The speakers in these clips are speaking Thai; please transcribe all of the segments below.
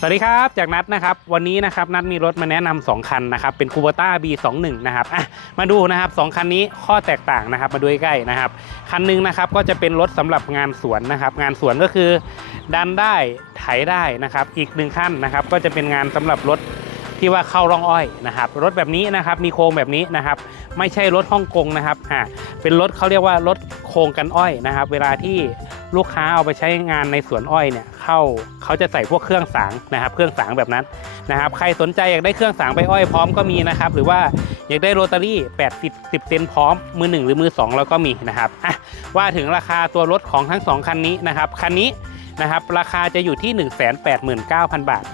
สวัสดีครับจากนัดนะครับวันนี้นะครับนัดมีรถมาแนะนำสองคันนะครับเป็นคู b ต้า B21 นะครับอะมาดูนะครับสองคันนี้ข้อแตกต่างนะครับมาดูใกล้นะครับคันหนึงนะครับก็จะเป็นรถสำหรับงานสวนนะครับงานสวนก็คือ ดันได้ไถได้นะครับอีกหนึ่งคันนะครับก็จะเป็นงานสำหรับรถที่ว่าเข้าร่องอ้อยนะครับรถแบบนี้นะครับมีโครงแบบนี้นะครับไม่ใช่รถฮ่องกงนะครับอ่าเป็นรถเขาเรียกว่ารถโครงกันอ้อยนะครับเวลาที่ลูกค้าเอาไปใช้งานในสวนอ้อยเนี่ย เข้า เขาจะใส่พวกเครื่องสางนะครับ เครื่องสางแบบนั้นนะครับ ใครสนใจอยากได้เครื่องสางไปอ้อยพร้อมก็มีนะครับ หรือว่าอยากได้โรตารี่80 10เซนพร้อม มือหนึ่งหรือมือสองแล้วก็มีนะครับอะว่าถึงราคาตัวรถของทั้งสองคันนี้นะครับ คันนี้นะครับราคาจะอยู่ที่ 189,000 บาท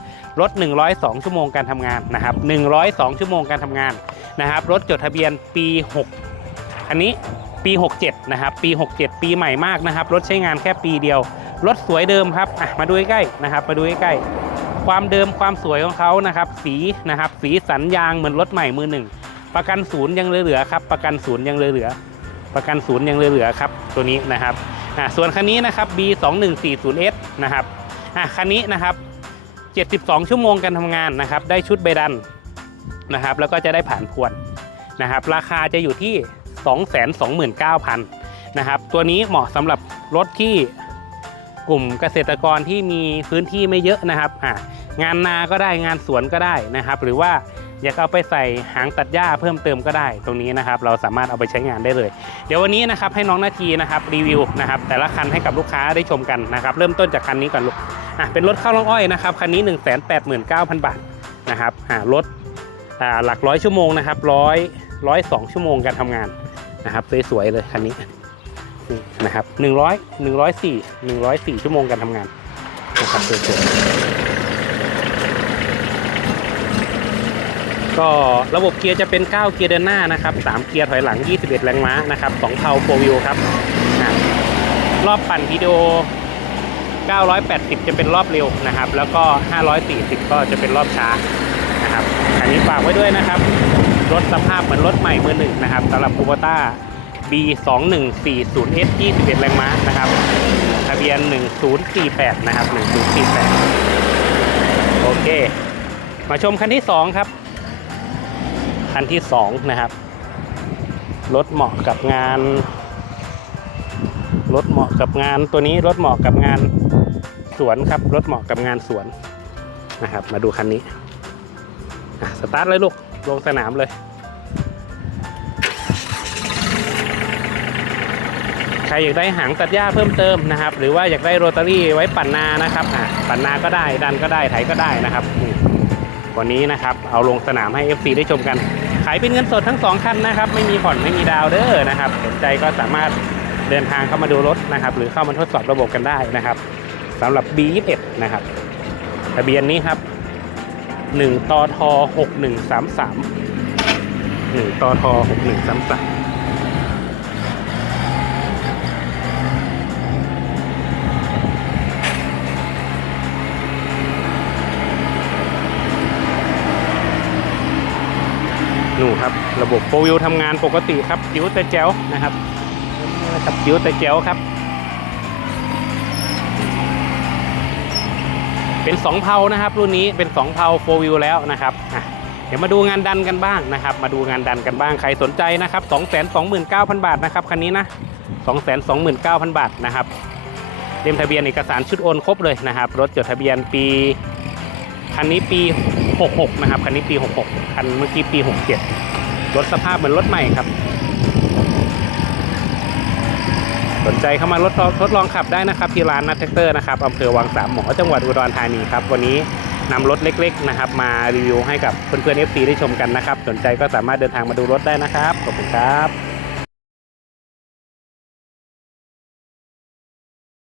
รถ 102 ชั่วโมงการทำงานนะครับ 102 ชั่วโมงการทำงานนะครับ รถจดทะเบียนปี 6 อันนี้ปี 67 นะครับ ปี 67 ปีใหม่มากนะครับ รถใช้งานแค่ปีเดียว รถสวยเดิมครับอะมาดูใกล้ๆนะครับ มาดูใกล้ๆความเดิมความสวยของเขานะครับ สีนะครับ สีสันยางเหมือนรถใหม่มือหนึ่งประกันศูนย์ยังเหลือๆครับ ประกันศูนย์ยังเหลือๆประกันศูนย์ยังเหลือๆครับ ตัวนี้นะครับอะส่วนคันนี้นะครับ B2140S นะครับอะคันนี้นะครับ72 ชั่วโมงการทำงานนะครับ ได้ชุดใบดันนะครับ แล้วก็จะได้ผ่านพวนนะครับ ราคาจะอยู่ที่ 229,000นะครับ ตัวนี้เหมาะสำหรับรถที่ กลุ่มเกษตรกรที่มีพื้นที่ไม่เยอะนะครับอ่างานนาก็ได้งานสวนก็ได้นะครับ หรือว่าอยากเอาไปใส่หางตัดหญ้าเพิ่มเติมก็ได้ ตรงนี้นะครับ เราสามารถเอาไปใช้งานได้เลย เดี๋ยววันนี้นะครับให้น้องนาทีนะครับรีวิวนะครับ แต่ละคันให้กับลูกค้าได้ชมกันนะครับ เริ่มต้นจากคันนี้ก่อนลูกอะเป็นรถเข้าร่องอ้อยนะครับคันนี้ 1 8 9 0 0 0 บาทนะครับอ่ารถอ่าหลักร้อยชั่วโมงนะครับร้อยร้อยสองชั่วโมงการทำงานนะครับสวยๆเลยคันนี้ นี่นะครับหนึ่งร้อยหนึ่งร้อยสี่หนึ่งร้อยสี่ชั่วโมงการทำงานนะครับสวยๆก็ระบบเกียร์จะเป็น 9 เกียร์เดินหน้านะครับ3เกียร์ถอยหลัง 21 แรงม้านะครับ2เทาโฟวิวครับรอบปั่นวิดีโอ 980 จะเป็นรอบเร็วนะครับ แล้วก็ 540 ก็จะเป็นรอบช้านะครับ อันนี้ฝากไว้ด้วยนะครับ รถสภาพเหมือนรถใหม่มือหนึ่งนะครับสำหรับคู b ต้า B2140S 21แรงม้านะครับ ทะเบียน 1048 นะครับ 1048 โอเค มาชมคันที่ 2 ครับ คันที่ 2 นะครับ รถเหมาะกับงาน รถเหมาะกับงานตัวนี้รถเหมาะกับงานสวนครับ รถเหมาะกับงานสวนนะครับ มาดูคันนี้สตาร์ทเลยลูก ลงสนามเลย รอยากได้หางตัดหญ้าเพิ่มเติมนะครับ หรือว่าอยากได้โรตารี่ไว้ปั่นนานะครับอะปั่นนาก็ได้ดันก็ได้ไถก็ได้นะครับวันนี้นะครับเอาลงสนามให้ FC ได้ชมกัน ขายเป็นเงินสดทั้งสองคันนะครับ ไม่มีผ่อนไม่มีดาวเด้อนะครับ สนใจก็สามารถเดินทางเข้ามาดูรถนะครับ หรือเข้ามาทดสอบระบบกันได้นะครับสำหรับ B21 นะครับทะเบียนนี้ครับ1ตท6133 1ตท6133 นู่ครับ ระบบโฟวิวทำงานปกติครับจิ้วแต่แจ๋วนะครับนะครับจิ้วแต่แจ๋วครับ เป็น2เพานะครับ รุ่นนี้เป็น2เพาโฟวิวแล้วนะครับอะเดี๋ยวมาดูงานดันกันบ้างนะครับ มาดูงานดันกันบ้างใครสนใจนะครับ229,000 บาทนะครับคันนี้นะ229,000 บาทนะครับเล่มทะเบียนเอกสารชุดโอนครบเลยนะครับ รถจดทะเบียนปีคันนี้ปี 66 นะครับ คันนี้ปี 66 คันเมื่อกี้ปี 67 รถสภาพเหมือนรถใหม่ครับ สนใจเข้ามารถทดลองขับได้นะครับ ที่ร้านนัทแท็กเตอร์นะครับอำเภอวังสามหมอจังหวัดอุดรธานีครับ วันนี้นำรถเล็กๆนะครับ มารีวิวให้กับเพื่อนๆ FC ได้ชมกันนะครับ สนใจก็สามารถเดินทางมาดูรถได้นะครับ ขอบคุณครับ